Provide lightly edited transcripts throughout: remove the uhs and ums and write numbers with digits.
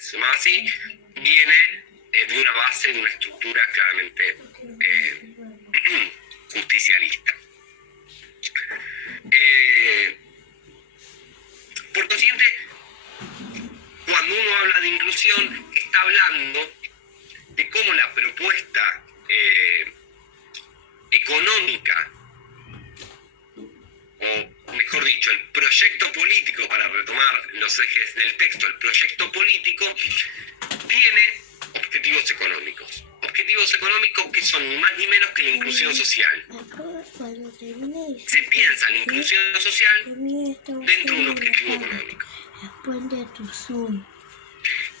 se llamaba así, viene de una base, de una estructura claramente justicialista. Por consiguiente, cuando uno habla de inclusión, está hablando de cómo la propuesta económica, o mejor dicho, el proyecto político, para retomar los ejes del texto, el proyecto político tiene objetivos económicos. Objetivos económicos que son ni más ni menos que la inclusión social. Se piensa la inclusión social dentro de un objetivo económico.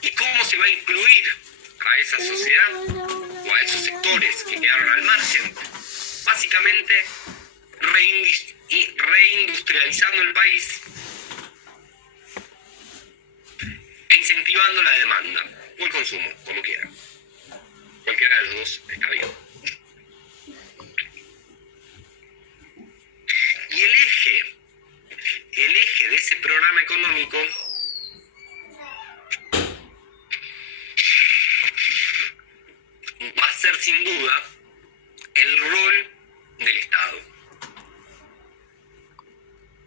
¿Y cómo se va a incluir a esa sociedad o a esos sectores que quedaron al margen? Básicamente reindustrializando el país e incentivando la demanda o el consumo, como quieran. Cualquiera de los dos está bien. Y el eje de ese programa económico va a ser sin duda el rol del Estado.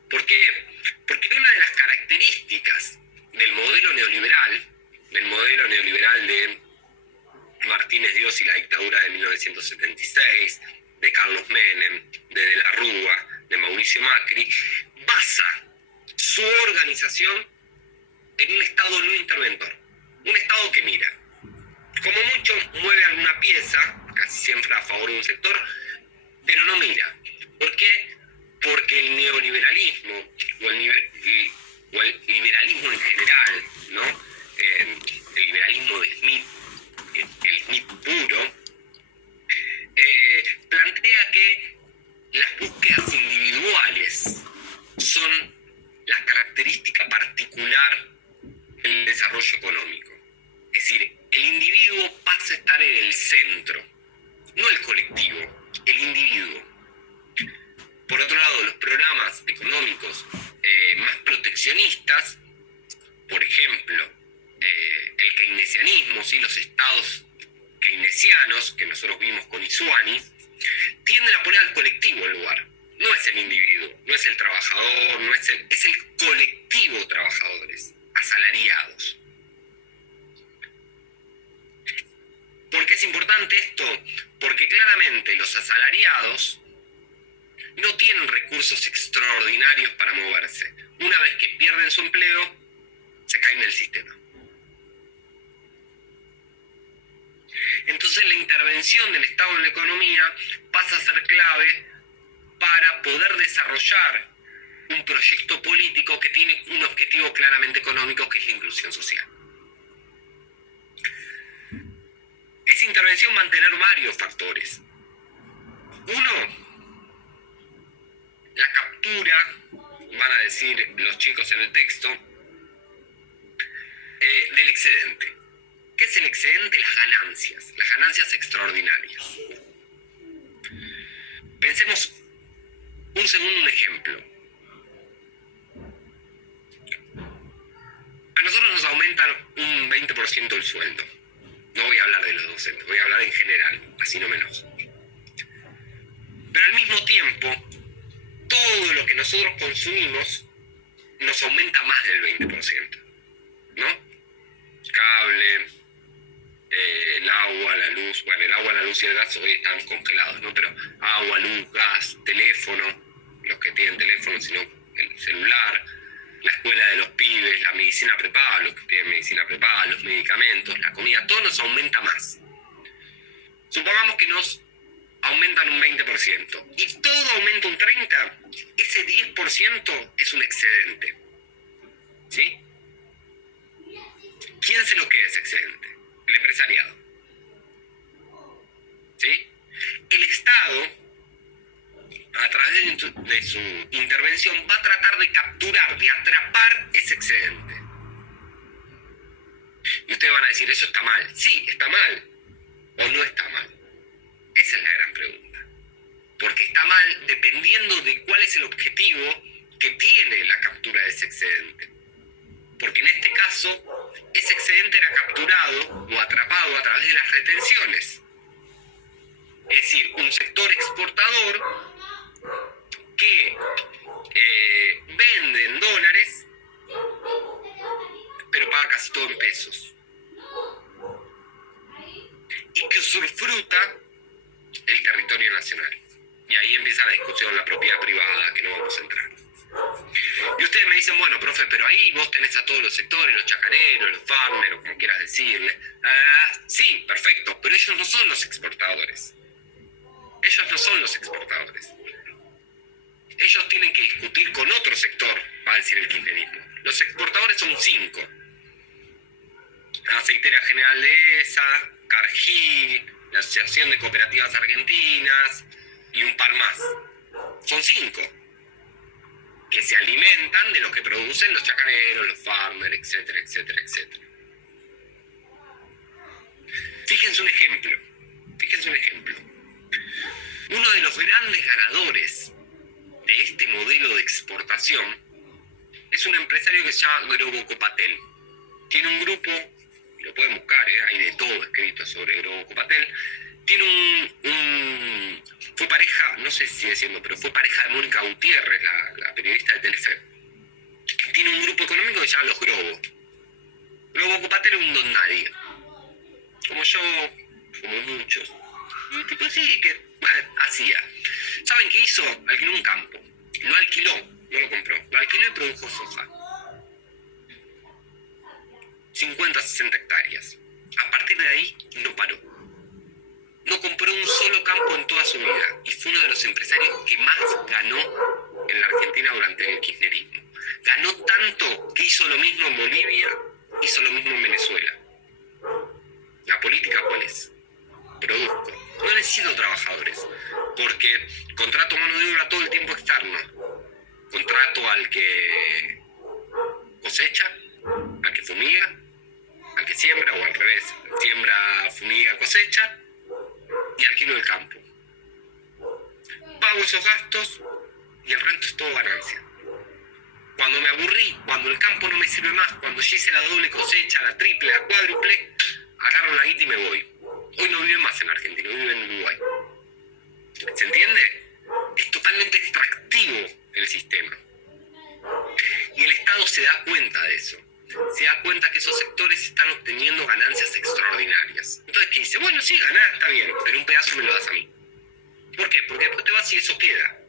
¿Por qué? Porque una de las características del modelo neoliberal de Martínez Dios y la dictadura de 1976, de Carlos Menem, de la Rúa, de Mauricio Macri, basa su organización en un Estado no interventor, un Estado que mira. Como mucho mueve alguna pieza, casi siempre a favor de un sector, pero no mira. ¿Por qué? Porque el neoliberalismo o el liberalismo en general, ¿no? El liberalismo de Smith, el Smith puro, plantea que las búsquedas individuales son la característica particular del desarrollo económico. Es decir, el individuo pasa a estar en el centro, no el colectivo, el individuo. Por otro lado, los programas económicos más proteccionistas, por ejemplo, el keynesianismo, ¿sí? Los estados keynesianos, que nosotros vimos con Isuani, tienden a poner al colectivo en lugar. No es el individuo, no es el trabajador, es el colectivo de trabajadores, asalariados. ¿Por qué es importante esto? Porque claramente los asalariados no tienen recursos extraordinarios para moverse. Una vez que pierden su empleo, se caen del sistema. Entonces la intervención del Estado en la economía pasa a ser clave para poder desarrollar un proyecto político que tiene un objetivo claramente económico, que es la inclusión social. Esa intervención va a tener varios factores. Uno, la captura, van a decir los chicos en el texto, del excedente. ¿Qué es el excedente? Las ganancias extraordinarias. Pensemos un segundo un ejemplo. A nosotros nos aumentan un 20% el sueldo. No voy a hablar de los docentes, voy a hablar en general, así no me enojo. Pero al mismo tiempo, todo lo que nosotros consumimos nos aumenta más del 20%, ¿no? Cable, el agua, la luz, bueno, el agua, la luz y el gas hoy están congelados, ¿no? Pero agua, luz, gas, teléfono, los que tienen teléfono, sino el celular, la escuela de los pibes, la medicina prepaga, los que tienen medicina prepaga, los medicamentos, la comida, todo nos aumenta más. Supongamos que nos aumentan un 20% y todo aumenta un 30%, ese 10% es un excedente, ¿sí? ¿Quién se lo queda ese excedente? El empresariado, ¿sí? El Estado, a través de su intervención, va a tratar de capturar, de atrapar ese excedente. Y ustedes van a decir, ¿eso está mal? Sí, está mal. ¿O no está mal? Esa es la gran pregunta. Porque está mal dependiendo de cuál es el objetivo que tiene la captura de ese excedente. Porque en este caso ese excedente era capturado o atrapado a través de las retenciones. Es decir, un sector exportador que vende en dólares, pero paga casi todo en pesos. Y que usufruta el territorio nacional. Y ahí empieza la discusión de la propiedad privada, que no vamos a entrar. Y ustedes me dicen, bueno, profe, pero ahí vos tenés a todos los sectores, los chacareros, los farmeros, como quieras decirle. Sí, perfecto, pero ellos no son los exportadores. Ellos no son los exportadores. Ellos tienen que discutir con otro sector, va a decir el kirchnerismo. Los exportadores son 5. La Aceitera General Dehesa, Cargill, la Asociación de Cooperativas Argentinas y un par más. Son 5 que se alimentan de lo que producen los chacareros, los farmers, etcétera, etcétera, etcétera. Fíjense un ejemplo. Uno de los grandes ganadores de este modelo de exportación es un empresario que se llama Grobo Copatel. Tiene un grupo, lo pueden buscar, hay de todo escrito sobre Grobo Copatel. Tiene fue pareja, no sé si sigue siendo, pero fue pareja de Mónica Gutiérrez, la periodista de Telefe. Tiene un grupo económico que se llama Los Grobo. Grobo Copatel es un don nadie. Como yo, como muchos. Un tipo así que, bueno, hacía. ¿Saben qué hizo? Alquiló un campo. Lo alquiló, no lo compró. Lo alquiló y produjo soja. 50, 60 hectáreas. A partir de ahí, no paró. No compró un solo campo en toda su vida y fue uno de los empresarios que más ganó en la Argentina durante el kirchnerismo. Ganó tanto que hizo lo mismo en Bolivia, hizo lo mismo en Venezuela. ¿La política cuál es? Produzco. No necesito trabajadores, porque contrato mano de obra todo el tiempo externo. Contrato al que cosecha, al que fumiga, al que siembra, o al revés. Siembra, fumiga, cosecha, y alquilo el campo. Pago esos gastos y el resto es todo ganancia. Cuando me aburrí, cuando el campo no me sirve más, cuando ya hice la doble cosecha, la triple, la cuádruple, agarro la guita y me voy. Hoy no vive más en Argentina, hoy vive en Uruguay. ¿Se entiende? Es totalmente extractivo el sistema. Y el Estado se da cuenta de eso. Se da cuenta que esos sectores están obteniendo ganancias extraordinarias. Entonces, ¿qué dice? Bueno, sí, ganás, está bien, pero un pedazo me lo das a mí. ¿Por qué? Porque después te vas y eso queda.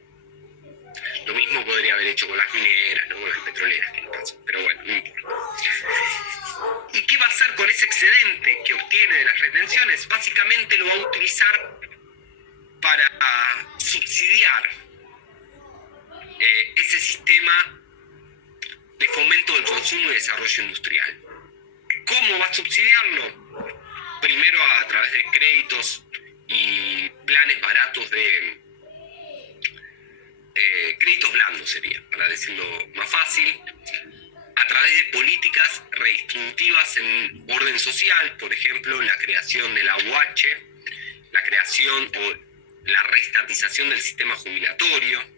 Lo mismo podría haber hecho con las mineras, no con las petroleras, que no pasó. Pero bueno, no importa. ¿Y qué va a hacer con ese excedente que obtiene de las retenciones? Básicamente lo va a utilizar para subsidiar ese sistema de fomento del consumo y desarrollo industrial. ¿Cómo va a subsidiarlo? Primero a través de créditos y planes baratos de créditos blandos sería, para decirlo más fácil, a través de políticas redistributivas en orden social, por ejemplo, la creación de la UH, la creación o la reestatización del sistema jubilatorio,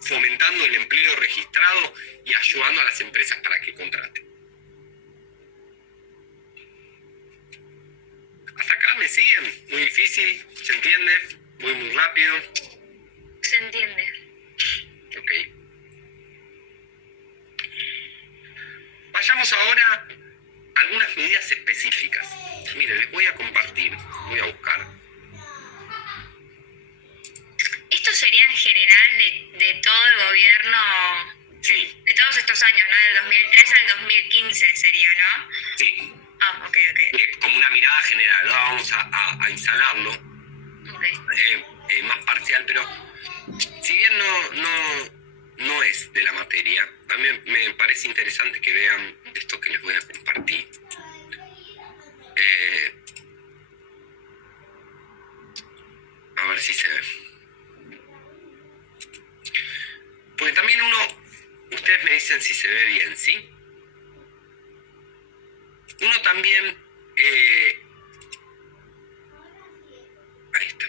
fomentando el empleo registrado y ayudando a las empresas para que contraten. ¿Hasta acá me siguen? ¿Muy difícil? ¿Se entiende? ¿Muy rápido? Se entiende. Ok. Vayamos ahora a algunas medidas específicas. Miren, les voy a compartir, voy a buscar. Esto sería en general de todo el gobierno, Sí, de todos estos años, ¿no? Del 2003 al 2015 sería, ¿no? sí. Ah, ok. Como una mirada general, ¿no? Vamos a instalarlo. Okay. Más parcial, pero si bien no es de la materia, a mí me parece interesante que vean esto que les voy a compartir. A ver si se ve. Porque también ustedes me dicen si se ve bien, ¿sí? Uno también, ahí está.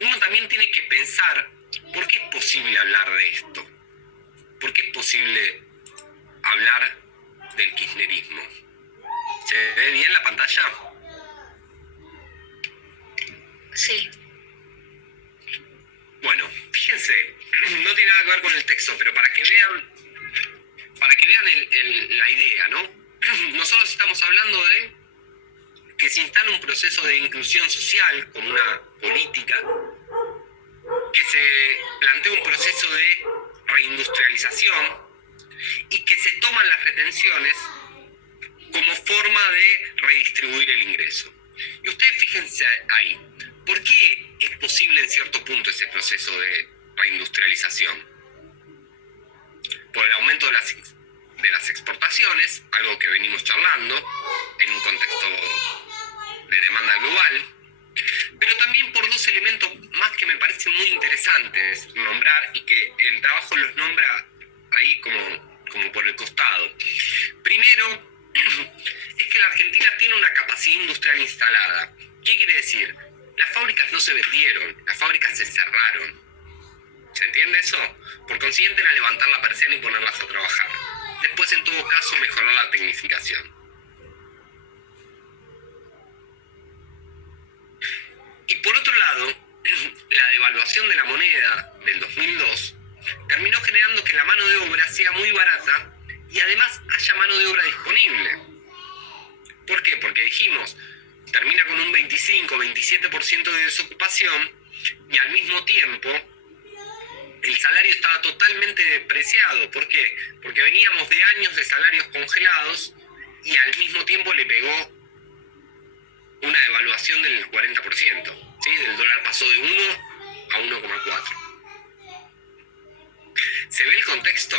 Uno también tiene que pensar por qué es posible hablar de esto. ¿Por qué es posible hablar del kirchnerismo. ¿Se ve bien la pantalla? Sí. Bueno, fíjense, no tiene nada que ver con el texto, pero para que vean la idea, ¿no? Nosotros estamos hablando de que se instala un proceso de inclusión social como una política, que se plantea un proceso de reindustrialización y que se toman las retenciones como forma de redistribuir el ingreso. Y ustedes fíjense ahí, ¿por qué es posible en cierto punto ese proceso de reindustrialización? Por el aumento de las exportaciones, algo que venimos charlando en un contexto de demanda global, pero también por dos elementos más que me parecen muy interesantes nombrar y que el trabajo los nombra ahí como por el costado. Primero, es que la Argentina tiene una capacidad industrial instalada. ¿Qué quiere decir? Las fábricas no se vendieron, las fábricas se cerraron. ¿Se entiende eso? Por consiguiente era levantar la persiana y ponerlas a trabajar. Después, en todo caso, mejorar la tecnificación. Y por otro lado, la devaluación de la moneda del 2002 terminó generando que la mano de obra sea muy barata y además haya mano de obra disponible. ¿Por qué? Porque dijimos, termina con un 25-27% de desocupación y al mismo tiempo el salario estaba totalmente depreciado. ¿Por qué? Porque veníamos de años de salarios congelados y al mismo tiempo le pegó una devaluación del 40%. ¿Sí? El dólar pasó de 1 a 1,4. ¿Se ve el contexto?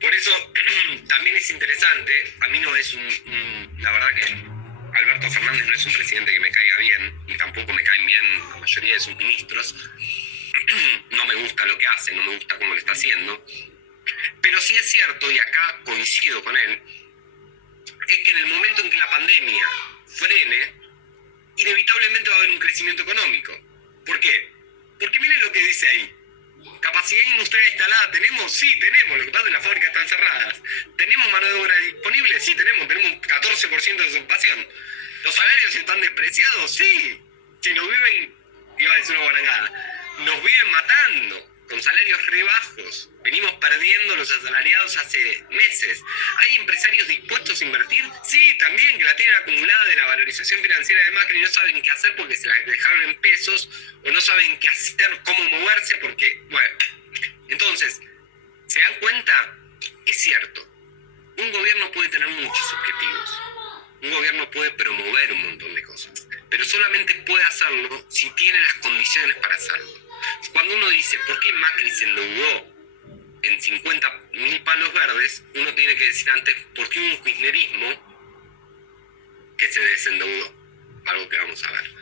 Por eso también es interesante, a mí no es la verdad que Alberto Fernández no es un presidente que me caiga bien, y tampoco me caen bien la mayoría de sus ministros. No me gusta lo que hace, no me gusta cómo lo está haciendo. Pero sí es cierto, y acá coincido con él, es que en el momento en que la pandemia frene, inevitablemente va a haber un crecimiento económico. ¿Por qué? Porque miren lo que dice ahí. ¿Capacidad industrial instalada tenemos? Sí, tenemos. Lo que pasa es que las fábricas están cerradas. ¿Tenemos mano de obra disponible? Sí, tenemos un 14% de desocupación. ¿Los salarios están despreciados? Sí. Si nos viven, iba a decir una guarangada, nos viven matando con salarios re bajos. Venimos perdiendo los asalariados hace meses. ¿Hay empresarios dispuestos a invertir? Sí, también, que la tienen acumulada de la valorización financiera de Macri y no saben qué hacer porque se la dejaron en pesos, o no saben qué hacer, cómo moverse porque, bueno. Entonces, ¿se dan cuenta? Es cierto, un gobierno puede tener muchos objetivos. Un gobierno puede promover un montón de cosas, pero solamente puede hacerlo si tiene las condiciones para hacerlo. Cuando uno dice, ¿por qué Macri se endeudó en 50.000 palos verdes? Uno tiene que decir antes, ¿por qué hubo un kirchnerismo que se desendeudó? Algo que vamos a ver.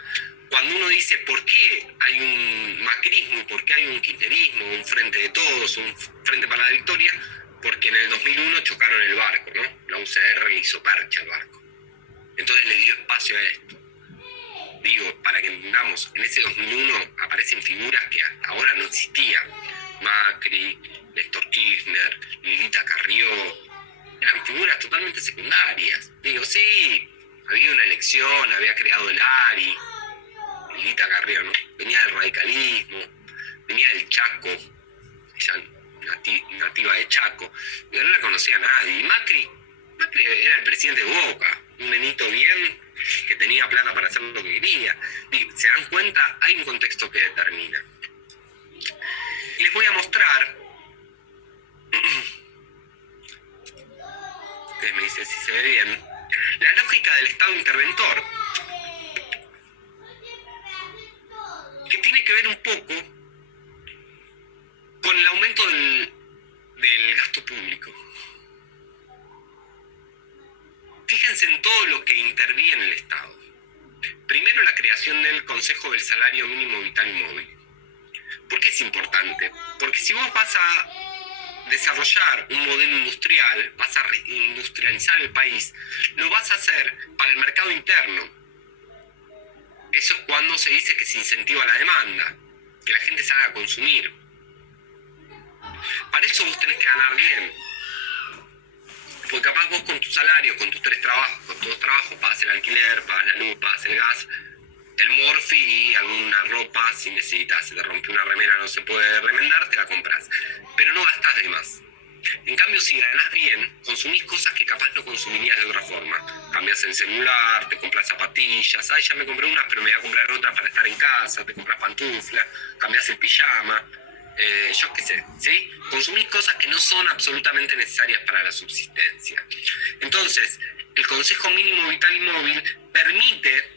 Cuando uno dice, ¿por qué hay un macrismo y por qué hay un kirchnerismo, un frente de todos, un frente para la victoria? Porque en el 2001 chocaron el barco, ¿no? La UCR le hizo parche al barco. Entonces le dio espacio a esto. Digo, para que entendamos, en ese 2001 aparecen figuras que hasta ahora no existían. Macri, Néstor Kirchner, Lilita Carrió, eran figuras totalmente secundarias. Digo, sí, había una elección, había creado el ARI, Lilita Carrió, ¿no? Venía del radicalismo, venía del Chaco, ella nativa de Chaco, pero no la conocía nadie. Y Macri era el presidente de Boca, un nenito bien que tenía plata para hacer lo que quería. Y se dan cuenta, hay un contexto que determina. Y les voy a mostrar, ustedes me dicen si se ve bien, la lógica del Estado interventor, que tiene que ver un poco con el aumento del gasto público. Fíjense en todo lo que interviene el Estado. Primero, la creación del Consejo del Salario Mínimo Vital y Móvil. ¿Por qué es importante? Porque si vos vas a desarrollar un modelo industrial, vas a reindustrializar el país, lo vas a hacer para el mercado interno. Eso es cuando se dice que se incentiva la demanda, que la gente salga a consumir. Para eso vos tenés que ganar bien. Porque capaz vos con tu salario, con tus 3 trabajos, con tus 2 trabajos, pagas el alquiler, pagas la luz, pagas el gas, el morfi y alguna ropa si necesitas. Se te rompe una remera, no se puede remendar, te la compras. Pero no gastás de más. En cambio, si ganás bien, consumís cosas que capaz no consumirías de otra forma. Cambias el celular, te compras zapatillas, ay, ya me compré unas, pero me voy a comprar otras para estar en casa, te compras pantuflas, cambias el pijama, yo qué sé, ¿sí? Consumís cosas que no son absolutamente necesarias para la subsistencia. Entonces, el Consejo Mínimo Vital y Móvil permite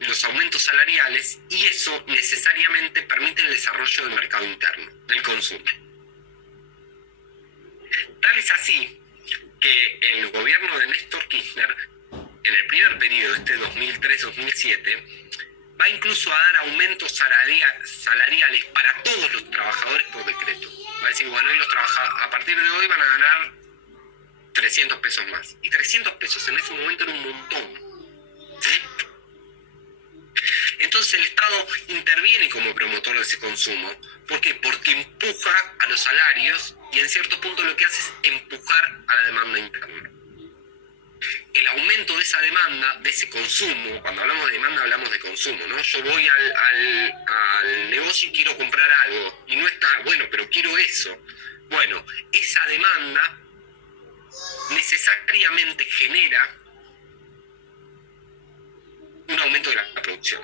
los aumentos salariales y eso necesariamente permite el desarrollo del mercado interno, del consumo. Tal es así que el gobierno de Néstor Kirchner, en el primer periodo, 2003-2007, va incluso a dar aumentos salariales para todos los trabajadores por decreto. Va a decir, bueno, hoy a partir de hoy van a ganar 300 pesos más. Y 300 pesos en ese momento era un montón, ¿sí? Entonces el Estado interviene como promotor de ese consumo. ¿Por qué? Porque empuja a los salarios y en cierto punto lo que hace es empujar a la demanda interna. El aumento de esa demanda, de ese consumo, cuando hablamos de demanda hablamos de consumo, ¿no? Yo voy al negocio y quiero comprar algo y no está, bueno, pero quiero eso. Bueno, esa demanda necesariamente genera un aumento de la producción.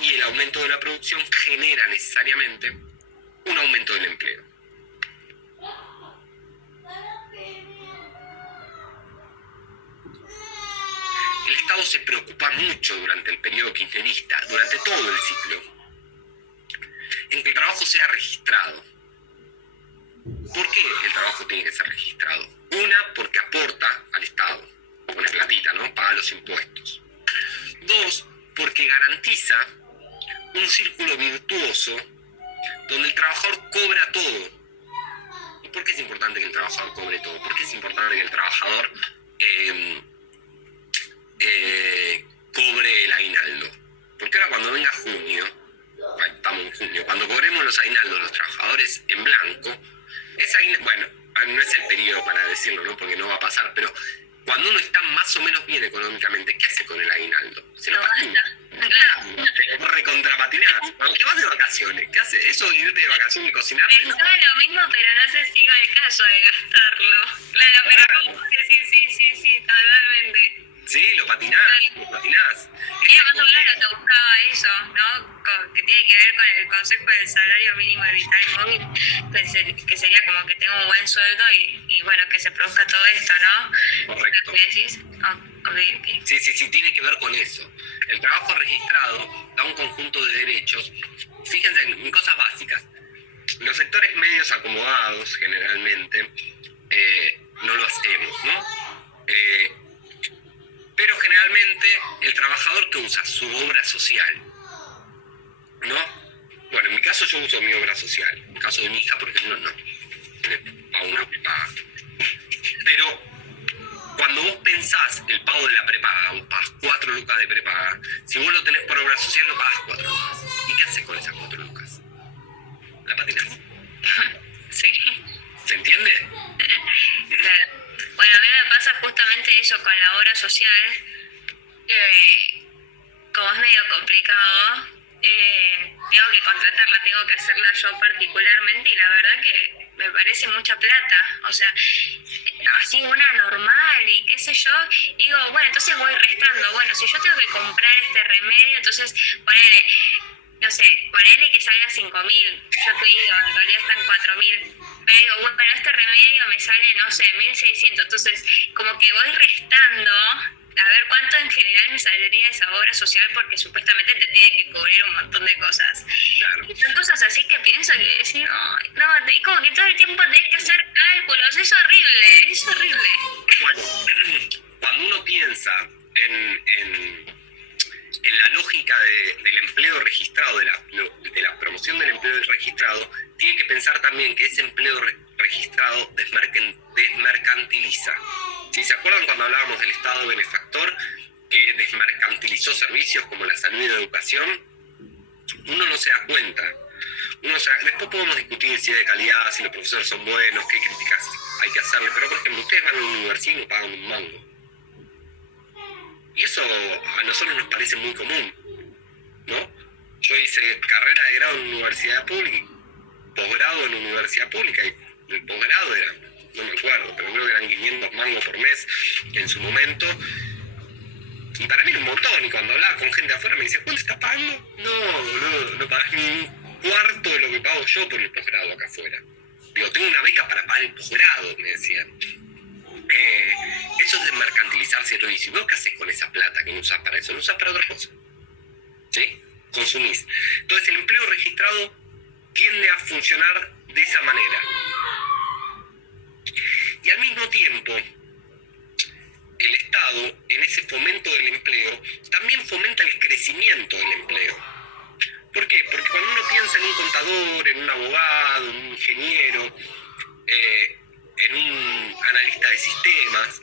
Y el aumento de la producción genera necesariamente un aumento del empleo. El Estado se preocupa mucho durante el periodo kirchnerista, durante todo el ciclo, en que el trabajo sea registrado. ¿Por qué el trabajo tiene que ser registrado? Una, porque aporta al Estado, pone platita, ¿no? Paga los impuestos. Dos, porque garantiza un círculo virtuoso donde el trabajador cobra todo. ¿Y por qué es importante que el trabajador cobre todo? ¿Por qué es importante que el trabajador cobre el aguinaldo? Porque ahora cuando venga junio, estamos en junio, cuando cobremos los aguinaldos los trabajadores en blanco, ese aguinaldo, bueno, no es el periodo para decirlo, ¿no? Porque no va a pasar, pero cuando uno está más o menos bien económicamente, ¿qué hace con el aguinaldo? Se lo patina. Recontrapatinás. Aunque vas de vacaciones, ¿qué hace? Eso de irte de vacaciones y cocinar. Pensaba lo mismo, pero no sé si iba al caso de gastarlo. Claro, pero sí, totalmente. Sí, lo patinás. Era más o menos lo que buscaba eso, ¿no? Que tiene que ver con el concepto del salario mínimo vital y móvil, que sería como que tengo un buen sueldo y bueno, que se produzca todo esto, ¿no? Correcto. ¿Qué decís? Okay. Sí, tiene que ver con eso. El trabajo registrado da un conjunto de derechos. Fíjense en cosas básicas. Los sectores medios acomodados, generalmente, no lo hacemos, ¿no? Pero generalmente el trabajador que usa su obra social, ¿no? Bueno, en mi caso yo uso mi obra social. En el caso de mi hija, por ejemplo, no. Le pago una prepaga. Pero cuando vos pensás el pago de la prepaga, vos pagas 4 lucas de prepaga. Si vos lo tenés por obra social, no pagas 4 lucas. ¿Y qué haces con esas 4 lucas? La patinás. Sí. ¿Se entiende? Claro. Bueno, a mí me pasa justamente eso con la obra social. Como es medio complicado, tengo que contratarla, tengo que hacerla yo particularmente y la verdad que me parece mucha plata. O sea, así una normal y qué sé yo, digo, bueno, entonces voy restando. Bueno, si yo tengo que comprar este remedio, entonces ponele, no sé, ponele que salga 5.000. Yo te digo, en realidad están 4.000. Pero digo, bueno, este remedio me sale, no sé, 1.600. Entonces, como que voy restando a ver cuánto en general me saldría esa obra social porque supuestamente te tiene que cubrir un montón de cosas. Claro. Y son cosas así que pienso que decir, no, como que todo el tiempo tenés que hacer cálculos. Es horrible. Bueno, cuando uno piensa en la lógica del empleo registrado, de la promoción del empleo registrado, tiene que pensar también que ese empleo registrado desmercantiliza. ¿Sí? ¿Se acuerdan cuando hablábamos del Estado benefactor que desmercantilizó servicios como la salud y la educación? Uno no se da cuenta. Después podemos discutir si es de calidad, si los profesores son buenos, qué críticas hay que hacerle, pero por ejemplo, ustedes van a una universidad y no pagan un mango. Y eso a nosotros nos parece muy común, ¿no? Yo hice carrera de grado en universidad pública y posgrado en universidad pública, y el posgrado era, no me acuerdo, pero creo que eran 500 mangos por mes en su momento. Y para mí era un montón, y cuando hablaba con gente afuera me decía, ¿cuánto estás pagando? No, boludo, no pagás ni un cuarto de lo que pago yo por el posgrado acá afuera. Digo, tengo una beca para pagar el posgrado, me decían. Eso es desmercantilizarse, y si vos qué haces con esa plata que no usás para eso, no usás para otra cosa, ¿sí? Consumís. Entonces el empleo registrado tiende a funcionar de esa manera. Y al mismo tiempo, el Estado, en ese fomento del empleo, también fomenta el crecimiento del empleo. ¿Por qué? Porque cuando uno piensa en un contador, en un abogado, en un ingeniero, en un analista de sistemas,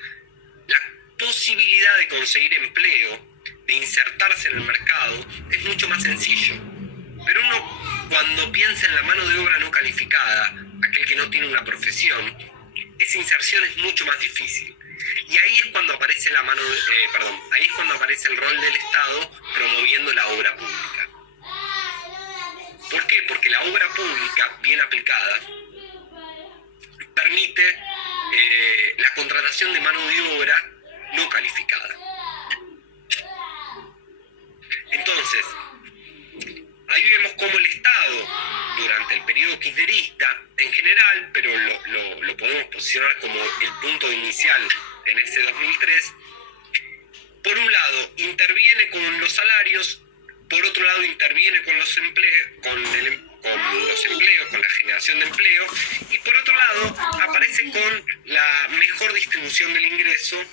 la posibilidad de conseguir empleo, de insertarse en el mercado, es mucho más sencillo. Pero uno, cuando piensa en la mano de obra no calificada, aquel que no tiene una profesión, esa inserción es mucho más difícil. Y ahí es cuando aparece ahí es cuando aparece el rol del Estado promoviendo la obra pública. ¿Por qué? Porque la obra pública, bien aplicada, permite la contratación de mano de obra no calificada. Entonces, ahí vemos cómo el Estado, durante el periodo kirchnerista en general, pero lo podemos posicionar como el punto inicial en ese 2003, por un lado interviene con los salarios, por otro lado interviene con los empleos, con la generación de empleo, y por otro lado aparece con la mejor distribución del ingreso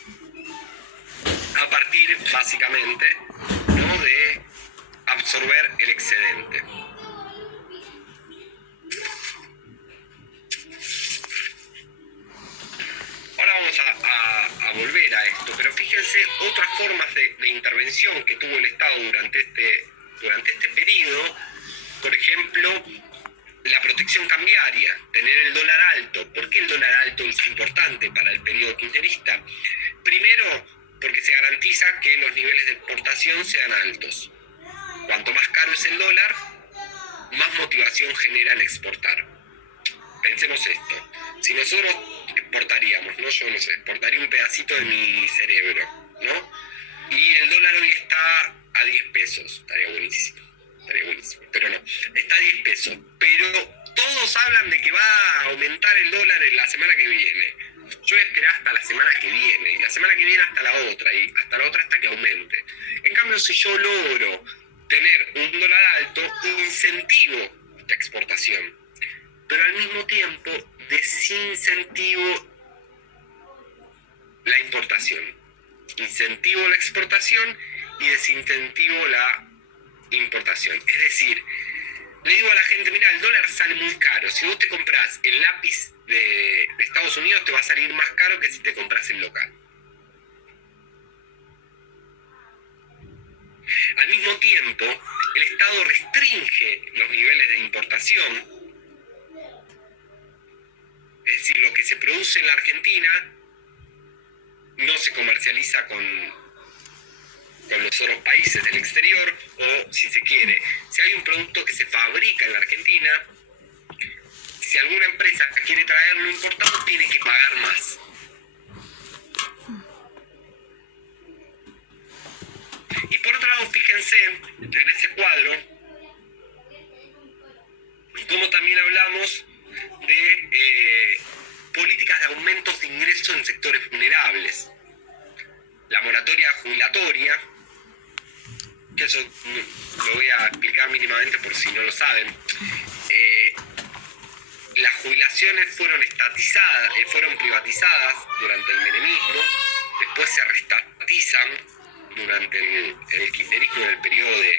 a partir básicamente, ¿no?, de absorber el excedente. Ahora vamos a volver a esto, pero fíjense otras formas de intervención que tuvo el Estado durante este periodo. Por ejemplo, la protección cambiaria, tener el dólar alto. ¿Por qué el dólar alto es importante para el periodo kirchnerista? Primero, porque se garantiza que los niveles de exportación sean altos. Cuanto más caro es el dólar, más motivación genera en exportar. Pensemos esto. Si nosotros exportaríamos, ¿no? Yo no sé, exportaría un pedacito de mi cerebro, ¿no? Y el dólar hoy está a 10 pesos. Estaría buenísimo. Pero no, está a 10 pesos. Pero todos hablan de que va a aumentar el dólar en la semana que viene. Yo voy a esperar hasta la semana que viene, y la semana que viene hasta la otra, y hasta la otra hasta que aumente. En cambio, si yo logro tener un dólar alto, incentivo la exportación, pero al mismo tiempo desincentivo la importación. Incentivo la exportación y desincentivo la importación. Es decir, le digo a la gente, mira, el dólar sale muy caro. Si vos te compras el lápiz de Estados Unidos, te va a salir más caro que si te compras el local. Al mismo tiempo, el Estado restringe los niveles de importación. Es decir, lo que se produce en la Argentina no se comercializa con los otros países del exterior, o si se quiere, si hay un producto que se fabrica en la Argentina, si alguna empresa quiere traerlo importado, tiene que pagar más. Y por otro lado, fíjense en ese cuadro cómo también hablamos de políticas de aumentos de ingresos en sectores vulnerables. La moratoria jubilatoria, que eso lo voy a explicar mínimamente por si no lo saben. Las jubilaciones fueron estatizadas, fueron privatizadas durante el menemismo, después se reestatizan durante el kirchnerismo en el periodo de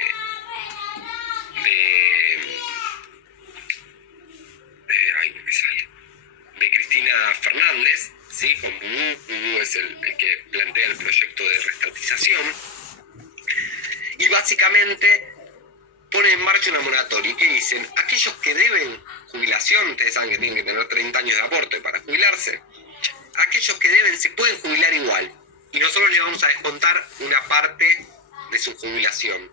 Cristina Fernández, ¿sí? Con Bubú es el que plantea el proyecto de reestatización. Y básicamente ponen en marcha una moratoria. ¿Y qué dicen? Aquellos que deben jubilación, ustedes saben que tienen que tener 30 años de aporte para jubilarse, aquellos que deben se pueden jubilar igual. Y nosotros le vamos a descontar una parte de su jubilación.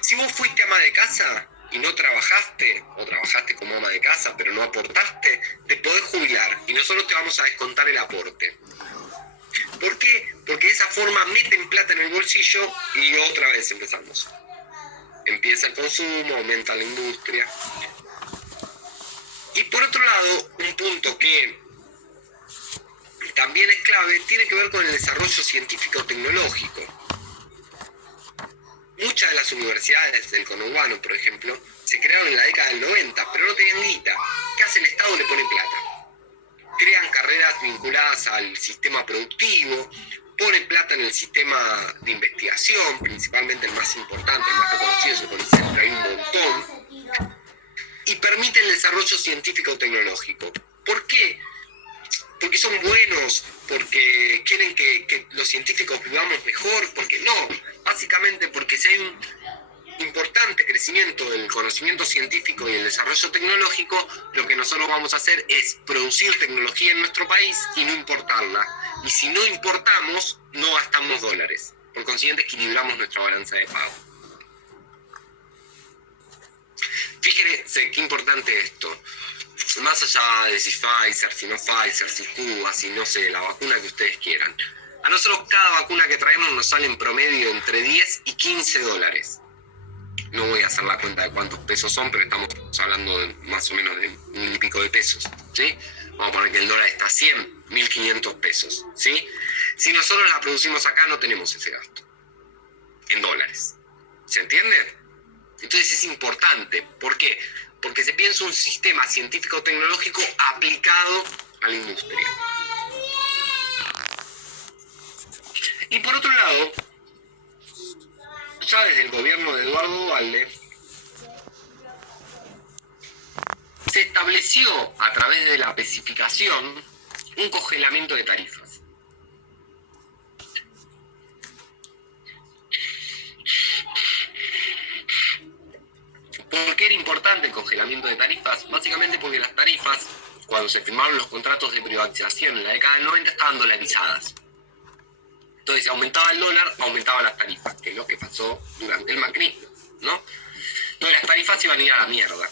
Si vos fuiste ama de casa y no trabajaste, o trabajaste como ama de casa pero no aportaste, te podés jubilar y nosotros te vamos a descontar el aporte. ¿Por qué? Porque de esa forma meten plata en el bolsillo y otra vez empezamos. Empieza el consumo, aumenta la industria. Y por otro lado, un punto que también es clave tiene que ver con el desarrollo científico-tecnológico. Muchas de las universidades del conurbano, por ejemplo, se crearon en la década del 90, pero no tenían guita. ¿Qué hace el Estado? Le pone plata. Crean carreras vinculadas al sistema productivo, pone plata en el sistema de investigación, principalmente el más importante, el más reconocido, es el CONICET, pero hay un montón, y permite el desarrollo científico-tecnológico. ¿Por qué? Porque son buenos, porque quieren que los científicos vivamos mejor, porque no, básicamente porque si hay un importante crecimiento del conocimiento científico y el desarrollo tecnológico, lo que nosotros vamos a hacer es producir tecnología en nuestro país y no importarla. Y si no importamos, no gastamos dólares. Por consiguiente, equilibramos nuestra balanza de pago. Fíjense qué importante esto. Más allá de si Pfizer, si no Pfizer, si Cuba, si no sé, la vacuna que ustedes quieran. A nosotros cada vacuna que traemos nos sale en promedio entre 10 y 15 dólares. No voy a hacer la cuenta de cuántos pesos son, pero estamos hablando de más o menos de 1000 y pico de pesos, ¿sí? Vamos a poner que el dólar está a 100, 1500 pesos, ¿sí? Si nosotros la producimos acá, no tenemos ese gasto en dólares. ¿Se entiende? Entonces es importante. ¿Por qué? Porque se piensa un sistema científico-tecnológico aplicado a la industria. Y por otro lado, ya desde el gobierno de Eduardo Duhalde, se estableció a través de la especificación un congelamiento de tarifas. ¿Por qué era importante el congelamiento de tarifas? Básicamente porque las tarifas, cuando se firmaron los contratos de privatización en la década del 90, estaban dolarizadas. Entonces, si aumentaba el dólar, aumentaban las tarifas, que es lo que pasó durante el macrismo, ¿no? Entonces las tarifas iban a ir a la mierda.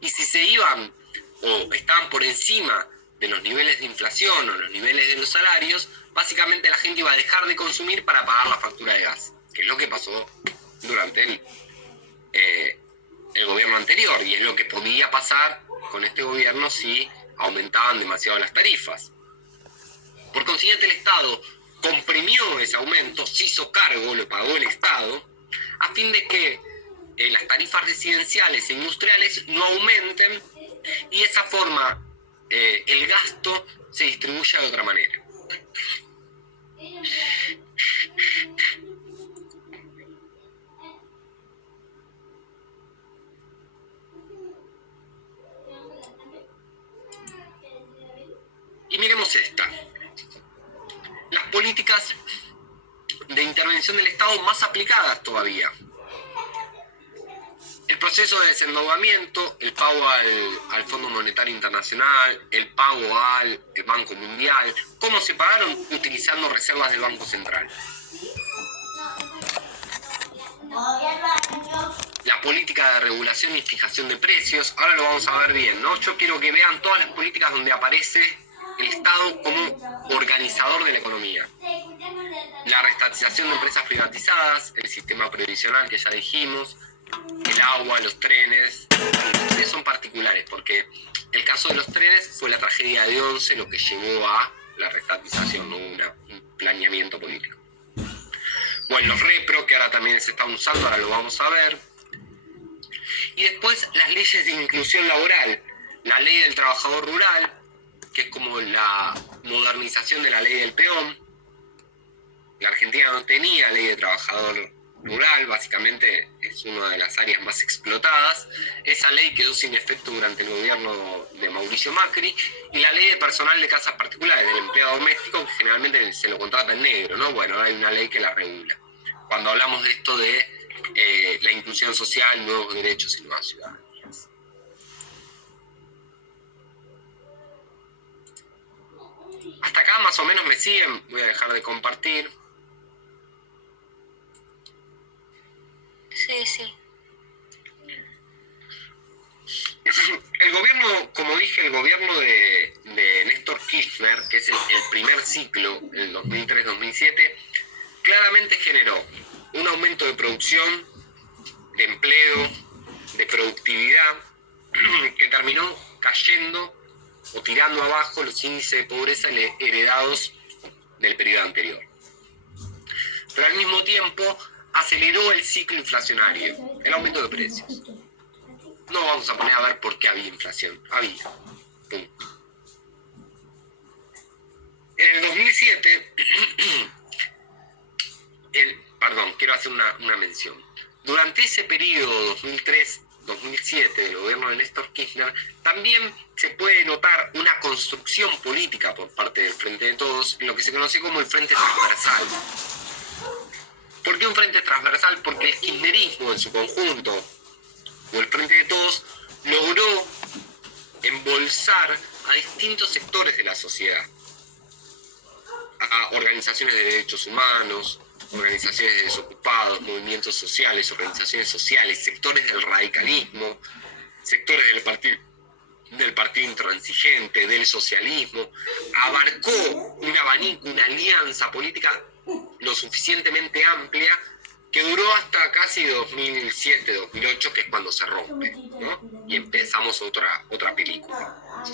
Y si se iban o estaban por encima de los niveles de inflación o los niveles de los salarios, básicamente la gente iba a dejar de consumir para pagar la factura de gas, que es lo que pasó durante el gobierno anterior, y es lo que podía pasar con este gobierno si aumentaban demasiado las tarifas. Por consiguiente, el Estado comprimió ese aumento, se hizo cargo, lo pagó el Estado, a fin de que las tarifas residenciales e industriales no aumenten y de esa forma el gasto se distribuya de otra manera. Y miremos esta. Las políticas de intervención del Estado más aplicadas todavía. El proceso de desendeudamiento, el pago al Fondo Monetario Internacional, el pago al Banco Mundial. ¿Cómo se pagaron? Utilizando reservas del Banco Central. La política de regulación y fijación de precios, ahora lo vamos a ver bien, ¿no? Yo quiero que vean todas las políticas donde aparece el Estado como organizador de la economía. La reestatización de empresas privatizadas, el sistema previsional que ya dijimos, el agua, los trenes. Los trenes son particulares porque el caso de los trenes fue la tragedia de 11 lo que llevó a la reestatización, no un planeamiento político. Bueno, los repro, que ahora también se están usando, ahora lo vamos a ver. Y después las leyes de inclusión laboral, la ley del trabajador rural, que es como la modernización de la ley del peón. La Argentina no tenía ley de trabajador rural, básicamente es una de las áreas más explotadas. Esa ley quedó sin efecto durante el gobierno de Mauricio Macri, y la ley de personal de casas particulares, del empleado doméstico, que generalmente se lo contrata en negro, ¿no? Bueno, ahora hay una ley que la regula. Cuando hablamos de esto de la inclusión social, nuevos derechos y nuevas ciudadanías. Hasta acá más o menos me siguen, voy a dejar de compartir. Sí. El gobierno, como dije, el gobierno de Néstor Kirchner, que es el primer ciclo, el 2003-2007, claramente generó un aumento de producción, de empleo, de productividad, que terminó cayendo o tirando abajo los índices de pobreza heredados del periodo anterior. Pero al mismo tiempo aceleró el ciclo inflacionario, el aumento de precios. No vamos a poner a ver por qué había inflación. Había. Punto. En el 2007, quiero hacer una mención. Durante ese periodo 2003-2007 del gobierno de Néstor Kirchner, también se puede notar una construcción política por parte del Frente de Todos, lo que se conoce como el Frente Transversal. ¿Por qué un Frente Transversal? Porque el kirchnerismo en su conjunto, o el Frente de Todos, logró embolsar a distintos sectores de la sociedad, a organizaciones de derechos humanos, organizaciones de desocupados, movimientos sociales, organizaciones sociales, sectores del radicalismo, sectores del partido intransigente, del socialismo. Abarcó un abanico, una alianza política lo suficientemente amplia que duró hasta casi 2007-2008, que es cuando se rompe, ¿no? Y empezamos otra película.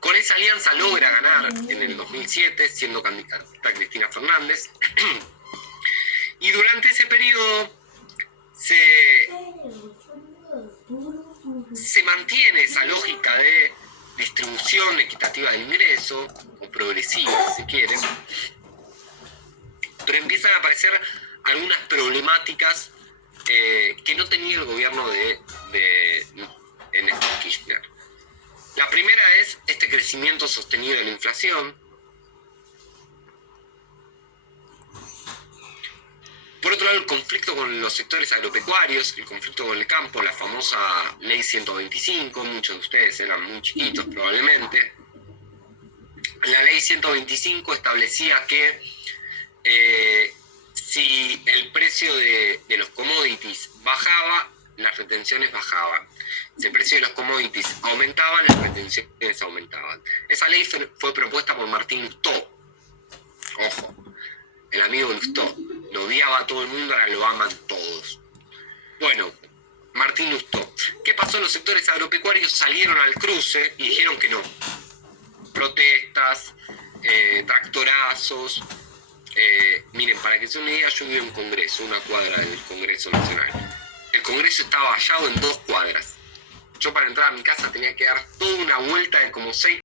Con esa alianza logra ganar en el 2007, siendo candidata Cristina Fernández. Y durante ese periodo se mantiene esa lógica de distribución equitativa de ingreso, o progresiva, si se quiere, pero empiezan a aparecer algunas problemáticas que no tenía el gobierno de Néstor Kirchner. La primera es este crecimiento sostenido de la inflación. Por otro lado, el conflicto con los sectores agropecuarios, el conflicto con el campo, la famosa Ley 125, muchos de ustedes eran muy chiquitos probablemente. La Ley 125 establecía que si el precio de los commodities bajaba, las retenciones bajaban. Si el precio de los commodities aumentaban, las retenciones aumentaban. Esa ley fue propuesta por Martín Lustó. Ojo, el amigo Lustó. Lo odiaba a todo el mundo, ahora lo aman todos. Bueno, Martín Lustó. ¿Qué pasó? Los sectores agropecuarios salieron al cruce y dijeron que no. Protestas, tractorazos. Miren, para que se una idea, yo vivo en Congreso, una cuadra del Congreso Nacional. El Congreso estaba vallado en 2 cuadras. Yo para entrar a mi casa tenía que dar toda una vuelta de como 6